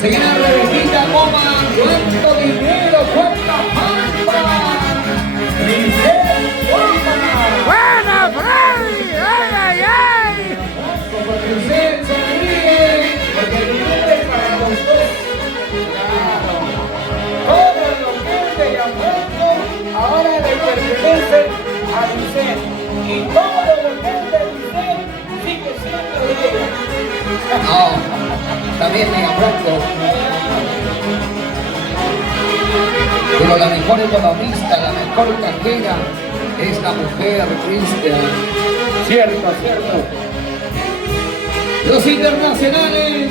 Señora Rebecita Goma, ¿cuánto dinero? ¿Cuánta palma? Grisel Goma. ¡Buena, Freddy! ¡Ay, ay, ay! Porque usted sonríe, porque el dinero es para los dos. Claro. Todo lo que es de Gianfranco ahora le pertenece a Grisel. Y todo lo que es de Grisel sigue siendo de ella. No, también de Gianfranco. Pero la mejor economista, la mejor cajera es la mujer, Cristian. Cierto, cierto. Los internacionales,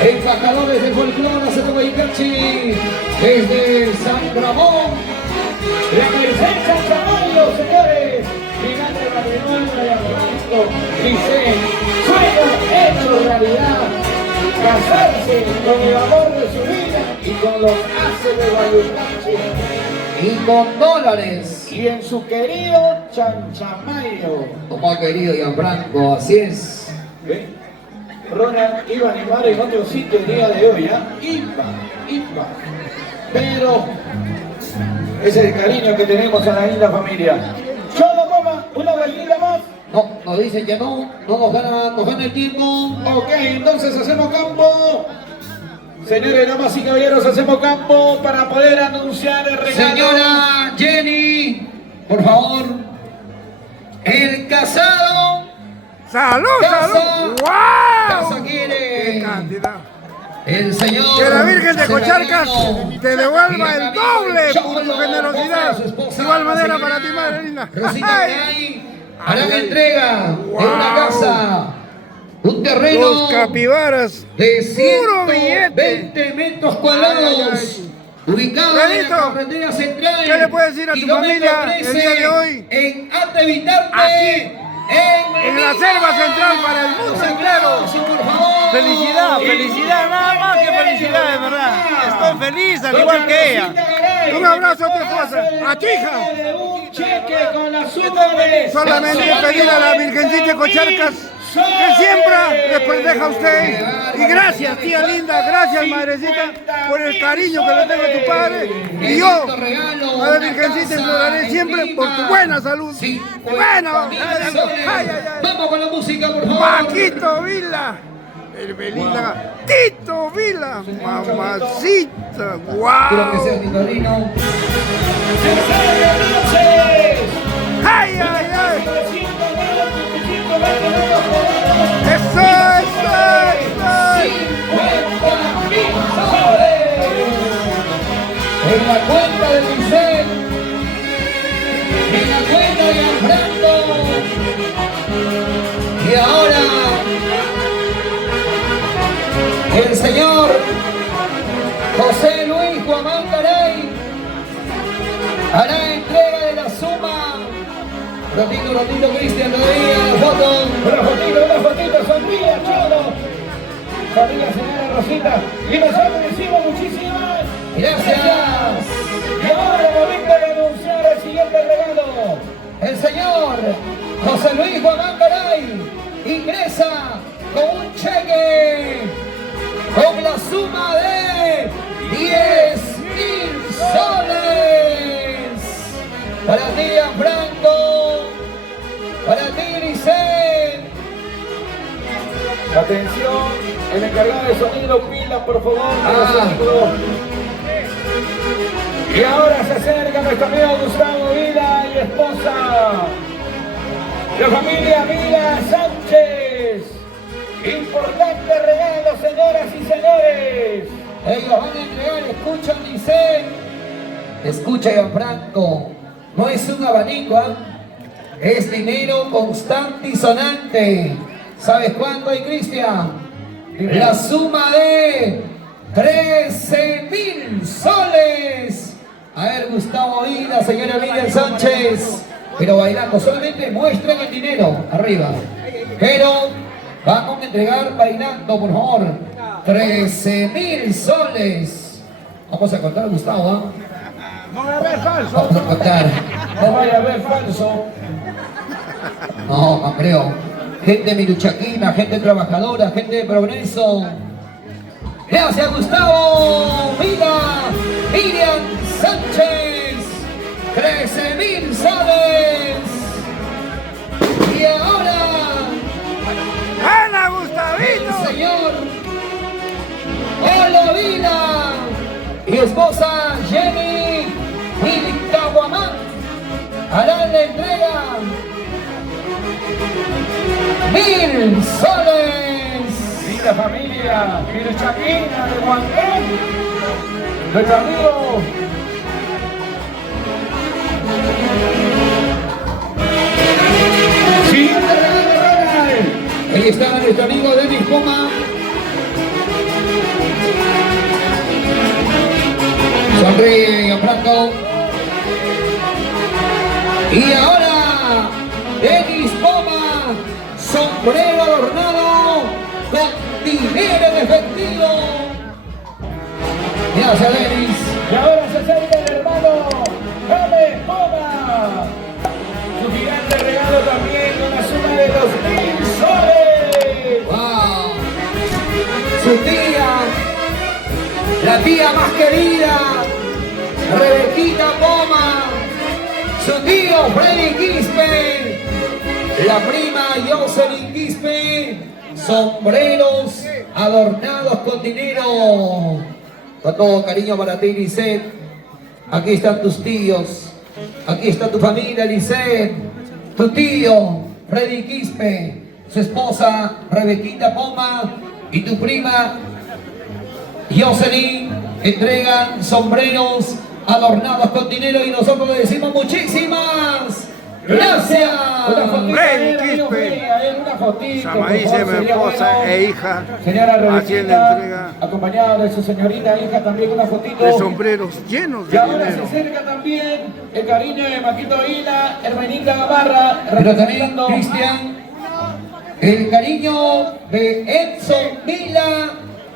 embajadores de folclore, Acetubayicachi, desde San Ramón, la Merced San Caballo, señores. Gigante Matrimonio de Gianfranco, dice, sueño hecho realidad. Casarse con el amor de su vida y con los haces de Bayucachi y con dólares y en su querido Chanchamayo. Como ha querido Gianfranco, así es. ¿Ve? Ronald iba a animar en otro sitio el día de hoy, ¿ah? Iba. Pero ese es el cariño que tenemos a la linda familia. Solo Goma, una vueltita más. No, nos dicen que no nos gana el tiempo. Ok, entonces hacemos campo. Señores, damas y caballeros, hacemos campo para poder anunciar el regalo. Señora Jenny, por favor. El casado. ¡Salud, salud! ¡Wow! Casa quiere. ¡Qué cantidad! El Señor. Que la Virgen de Cocharcas Severino te devuelva el doble por tu Cholo, generosidad. su esposa, De igual manera señora para ti, madre linda. Rosita Ay. Garay, harán entrega Wow. de una casa, un terreno Los capibaras. de Puro billete. 120 metros cuadrados, Ay, ay, ubicado en la Fredito, carretera central. ¿qué le puedes decir a tu kilómetro familia el día de hoy? En Atevitarte, Aquí, en la selva central para el mundo entero. Por favor. Felicidad, nada más que felicidad, de verdad. Estoy feliz, al igual que ella. Un abrazo a tu esposa, a tu hija. Un cheque con la suma de Solamente pedir a la Virgencita de Cocharcas que siempre les proteja a usted. Y gracias, tía linda, gracias, madrecita, por el cariño que le tengo a tu padre. Y yo, a la Virgencita, imploraré siempre por tu buena salud. Bueno, Vamos con la música, por favor. Paquito Vila, el Belinda, Tito Vila, mamacita, Quiero que sea wow. mi padrino. Ay, ay, ay. Eso, eso, eso. 50.000 soles. En la cuenta de Grisel, en la cuenta de Gianfranco. Y ahora el señor José Luis Guamán Garay hará entrega de la suma. Ratito, Cristian, todavía la foto. Una fotito, sonría, cholo. Sonría, señora Rosita. Y nosotros decimos muchísimas gracias. Y ahora es momento de anunciar el siguiente regalo. El señor José Luis Guamán Garay ingresa con un cheque con la suma de 10.000 soles. Para ti, Gianfranco. Para ti, Grisel. Atención, el encargado de sonido, pila, por favor. Y ahora se acerca nuestro amigo Gustavo Vila y esposa. La familia Vila Sánchez. Importante regalo, señoras y señores. Ellos van a entregar, escucha, Grisel. Escucha, Gianfranco. No es un abanico, ¿eh? Es dinero constante y sonante. ¿Sabes cuánto hay, Cristian? La suma de 13.000 soles. A ver, Gustavo Vila, señora Miriam Sánchez. Pero bailando, solamente muestren el dinero arriba. Pero vamos a entregar bailando, por favor. 13.000 soles. Vamos a contar, Gustavo, ¿ah? No me ve falso. Vamos a contar. No vaya a ver falso. No creo. Gente miluchaquina, gente trabajadora, gente de progreso. Gracias Gustavo, Miriam Sánchez, 13,000 soles. Y ahora, ¡Gana, Gustavito! el señor Olovina y esposa Jenny Militahuamán harán la entrega 1,000 soles. Y la familia Pirchaquina de Huancán, nuestro amigo Siguiente regalo. Ahí está nuestro amigo Denis Poma. Sonríe, Gianfranco. Y ahora, Denis Poma, sombrero adornado con dinero en efectivo. Gracias, Denis. y ahora se acerca el hermano James Poma. Su gigante regalo también con la suma de 2,000 soles. Wow. Su tía, la tía más querida, Rebequita Poma. Su tío Freddy Quispe, la prima Jocelyn Quispe, sombreros adornados con dinero. Con todo cariño para ti, Lisette. Aquí están tus tíos, aquí está tu familia, Lisette, tu tío Freddy Quispe, su esposa Rebequita Poma y tu prima Jocelyn entregan sombreros adornados con dinero y nosotros le decimos muchísimas gracias. Una fotito, Freddy amigo, Quispe. una fotito. Samadice, por mi favor, sería esposa bueno. e hija, Señora haciendo Rebequita, entrega acompañada de su señorita hija, también una fotito. de sombreros llenos Y de ahora se dinero. acerca también el cariño de Maquito Hila, Hermenita Gamarra, Pero también, representando Cristian, el cariño de Edson Vila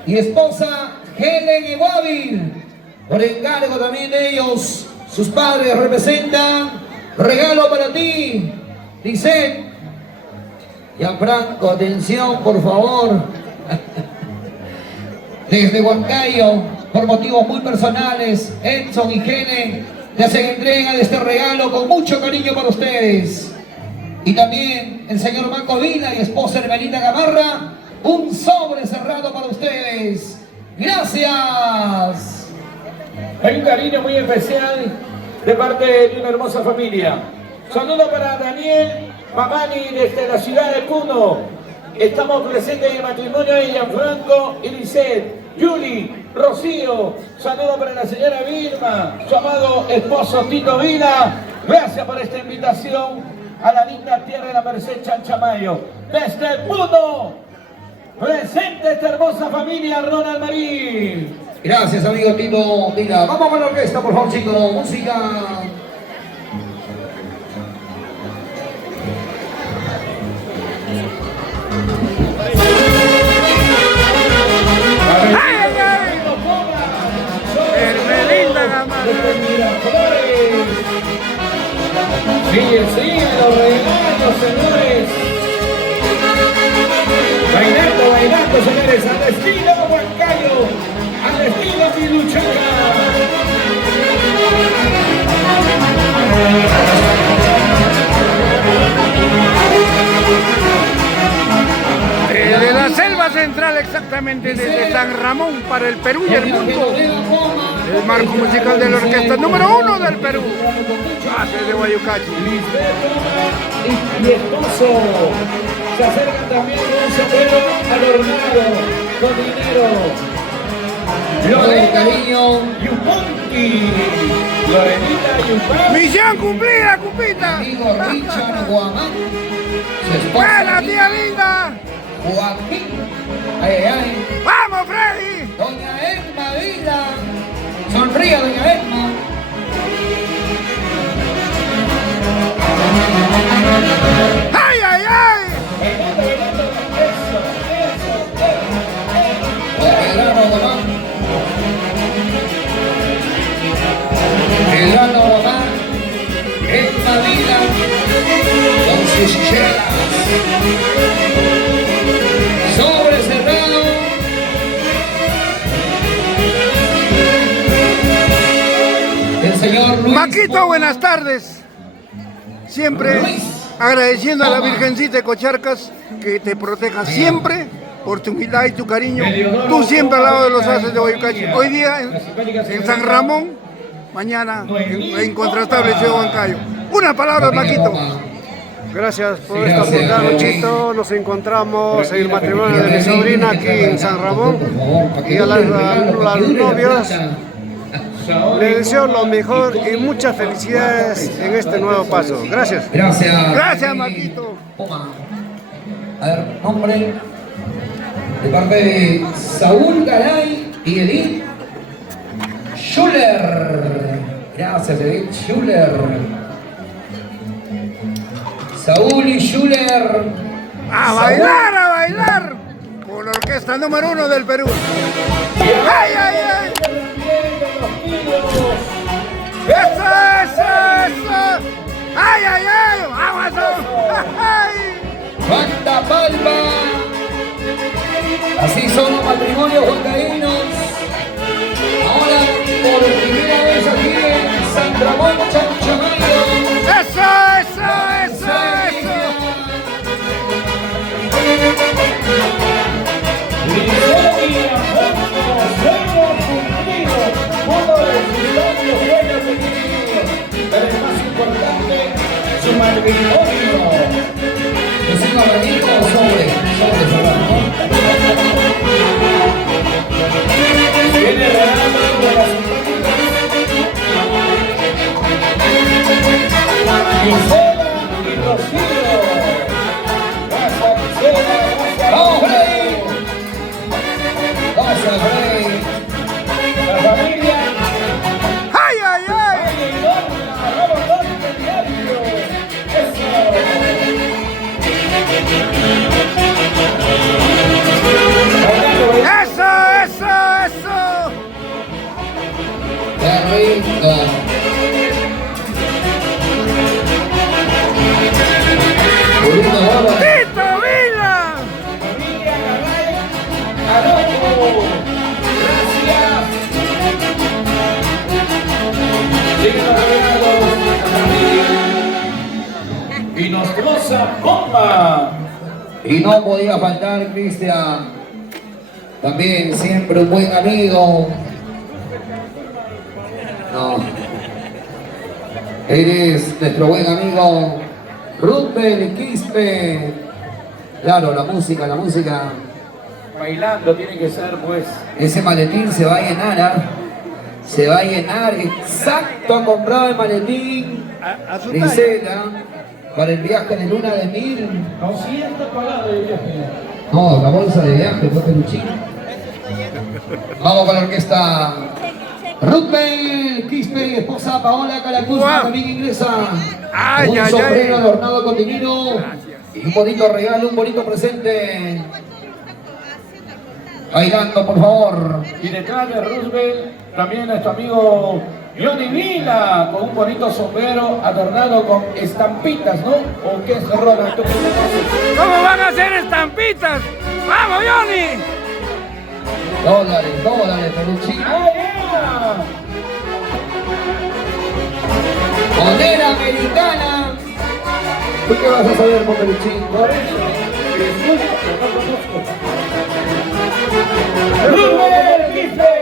y esposa Helen Eguavir. Por encargo también de ellos, sus padres representan. Regalo para ti, Lisette. Gianfranco, atención, por favor. Desde Huancayo, por motivos muy personales, Edson y Helen te hacen entrega de este regalo con mucho cariño para ustedes. Y también el señor Marco Vila y esposa Hermelita Gamarra, un sobre cerrado para ustedes. ¡Gracias! Hay un cariño muy especial de parte de una hermosa familia. Saludo para Daniel Mamani desde la ciudad de Puno. Estamos presentes en el matrimonio de Gianfranco y Lisette, Yuli, Rocío. Saludo para la señora Vilma, su amado esposo Tito Vila. Gracias por esta invitación a la linda tierra de la Merced Chanchamayo. Desde Puno, presente esta hermosa familia Ronald Marín. Gracias, amigo Tito Vila. Vamos con la orquesta, por favor, chicos. Música. ¡Ay, ay, ay! Hermelinda Gamarra. Sigue los regalos, señores. Bailando, señores, al estilo Huancayo, al estilo Piluchaca. De la selva central, exactamente, desde San Ramón para el Perú y el mundo. El marco musical de la orquesta número 1 del Perú. Hace de Guayucachi. Y esposo se acercan también con un sombrero adornado con dinero. Lorena cariño. Yupanqui, Lorenita Yupanqui. Misión cumplida, cupita. Amigo Richard Guamán. Su esposa Buena, tía linda. Joaquín. Ay, ay, ay. Vamos, Freddy. Doña Edma Vila. Sonríe, doña Edma. Ay, ay, ay. El grano Guamán. El grano Guamán. Edma Vila. Con sus chelas. Sobre cerrado. buenas tardes. Siempre agradeciendo a la Virgencita de Cocharcas que te proteja siempre por tu humildad y tu cariño. Tú siempre al lado de los haces de Huaycachi. Hoy día en San Ramón, mañana en Incontrastable Ciudad de Huancayo. Una palabra, Maquito. Gracias por esta oportunidad, Luchito. Nos encontramos en el matrimonio de mi sobrina aquí en San Ramón. Y a los novios les deseo lo mejor y muchas felicidades en este nuevo paso. Gracias. Gracias, Maquito. A ver, nombre de parte de Saúl Garay y Edith Schuller. Gracias, Edith Schuller. Saúl y Schuller. A bailar, a bailar. Con la orquesta número 1 del Perú. ¡Ay, ay, ay! ¡Eso, eso, eso! ¡Ay, ay, ay! ¡Vamos! ¡Ay! Banda Palma. Así son los matrimonios huancaínos. Ahora por primera vez aquí en San Ramón Chanchamayo. ¡Eso, eso, eso, eso! Uno de sus labios buenos pequeños, pero el más importante, su matrimonio. Es un abanico sobre Viene regalando de las Gisela y Rocío. Gracias, Gisela, gracias. ¡Vamos, Rey! ¡Vamos, Rey! La familia. ¡Ay, ay, ay! ¡Eso, eso, eso! ¡Qué rico! ¡Tito Vila! Gracias. Siguen los regalos de la familia. Y nos cruza bomba. Y no podía faltar, Cristian. También siempre un buen amigo. No. Eres nuestro buen amigo Rubén Quispe. Claro, la música. Bailando tiene que ser, pues. Ese maletín se va a llenar, ¿ah? Se va a llenar. Exacto, ha comprado el maletín. A su Grisela, para el viaje de luna de miel. No siento pagado de viaje. No, la bolsa de viaje, fue peluchín. Vamos con la orquesta. Rubén Quispe y esposa Paola Calacuzma Wow. también ingresa. Ay, Un ay, sombrero ay. adornado con divino. Y un bonito regalo, un bonito presente. Bailando, por favor. Y detrás de Roosevelt, también nuestro amigo Johnny Vila, con un bonito sombrero adornado con estampitas, ¿no? ¿O qué es, Ronald? ¿Tú qué conoces? ¿Cómo van a hacer estampitas? ¡Vamos, Johnny! Dólares, peluchín. ¡Ah, yeah! Moneda americana. ¿Tú qué vas a saber, con peluchín? Por eso, que escucho, que no conozco. Rubén Quispe,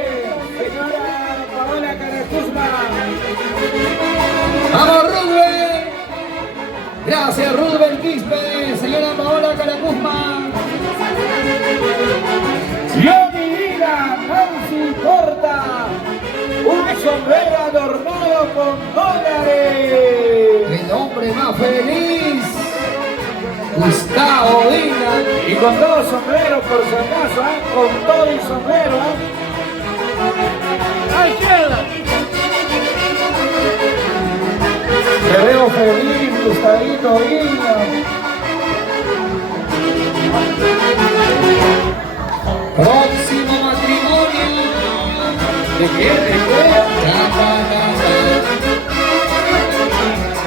señora Paola Calacuzma. ¡Vamos, Rubén! Gracias, Rubén Quispe, señora Paola Calacuzma. Johnny Vila, Nancy Corta, un sombrero adornado con dólares. El hombre más feliz, Gustavo Vila. Y con todo sombrero, por si acaso, ¿eh? Con todo y sombrero, ¿eh? ¡Ay, queda! Te veo feliz, Gustavito Vila. Próximo matrimonio. ¿De qué?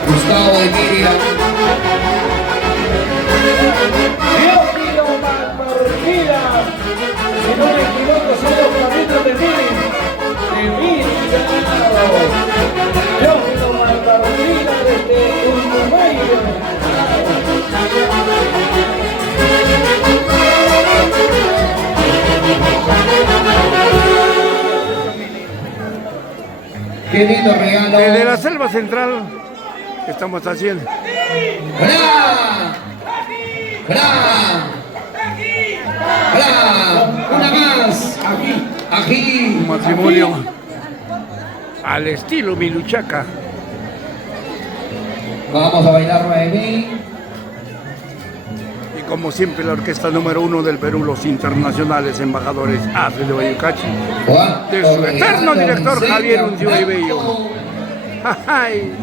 Gustavo de Miriam. Diófilo Malpartida. Si no me equivoco, son los cabritos de Miri. De Miri, claro. Diófilo Malpartida. Qué lindo regalo. Desde la selva central estamos haciendo. ¡Bra! ¡Bra! ¡Bra! Una más. Ají. Un matrimonio al estilo Miluchaca. Vamos a bailar Noemí. Y como siempre, la orquesta número 1 del Perú, los internacionales embajadores AFE de Bayucachi, de su eterno director Javier Unzúa y Bello. ¡Ay!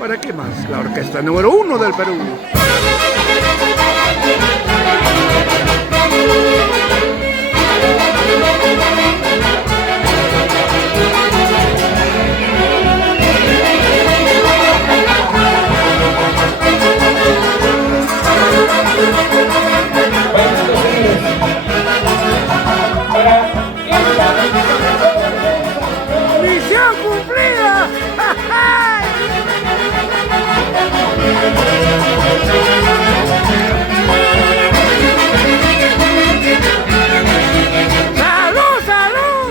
¿Para qué más? La orquesta número 1 del Perú. ¡Misión cumplida! ¡Salud, salud!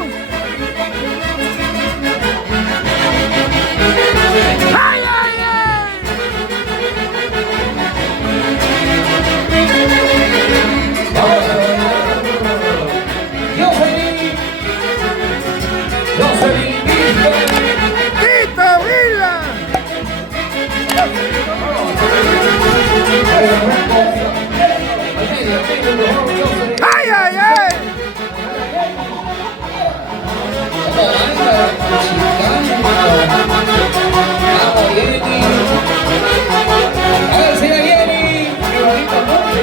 ¡Ay, ay, ay! ¡Tito Vila! ¡Ay, ay, ay! A ver si la Jenny. Qué bonito nombre,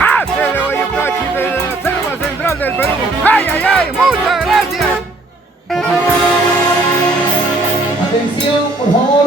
¡Hace de Bayucachi, de la selva central del Perú! ¡Ay, ay, ay! ¡Muchas gracias! Atención, por favor.